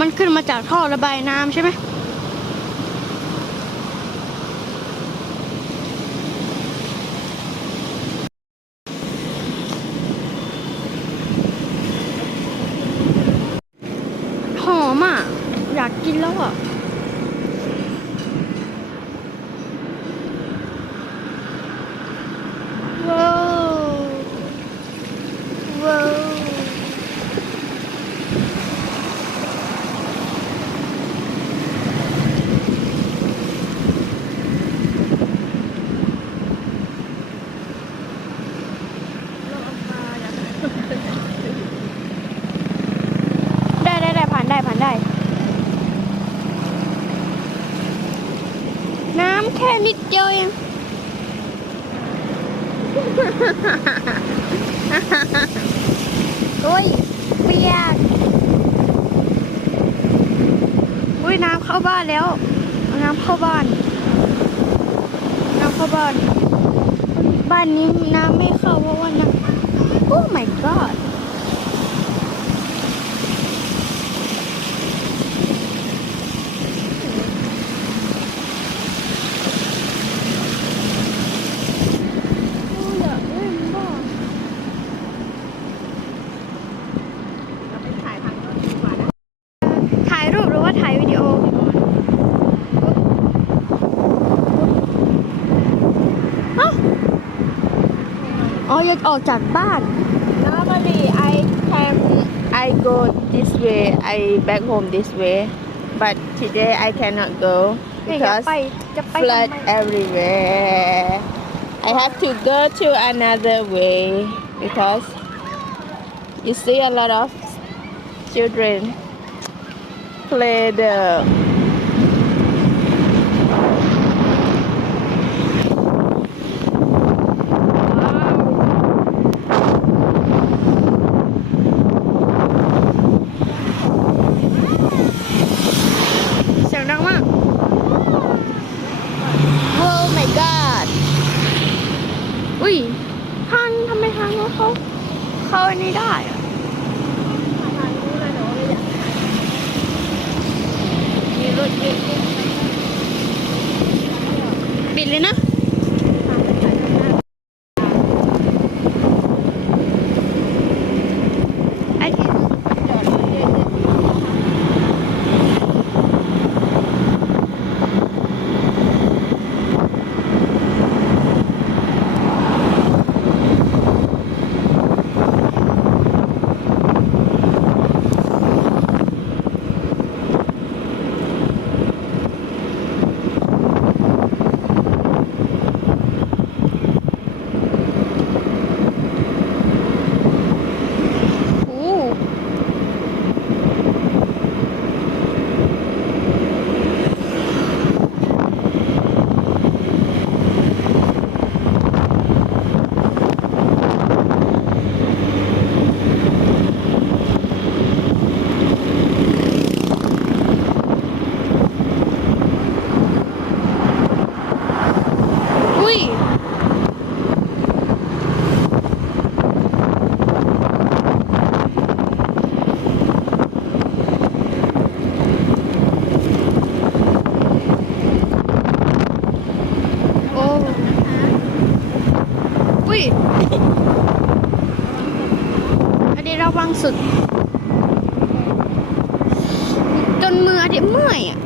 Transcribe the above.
มันขึ้นมาจากท่อระบายน้ำใช่ไหมหอมอ่ะอยากกินแล้วอ่ะว้าวว้าวได้ผ่านได้ น้ำแค่นิดเดียวเอง โอ้ยเปียกอุ้ยน้ำเข้าบ้านแล้วน้ำเข้าบ้านบ้านนี้น้ำไม่เข้าเพราะว่าน้ำโอ้ my god อยากเล่นบ้างเราไปถ่ายทางรถดีกว่านะถ่ายรูปหรือว่าถ่ายวิดีโออ๋ออยากออกจากบ้าน Normally I go this way, I back home this way, but today I cannot go อยาก because ไปจะไป flood ทำไม everywhere. I have to go to another way because you see a lot of children play theเสียงดังมาก Oh my god อุ้ยทำไมทางเขาอันนี้ได้อะมีรถเยอะปิดเลยนะไอ้ที่อุ้ยโอ้อุ้ยอันนี้ระวังสุดจนมืออันนี้เมื่อยอ่ะ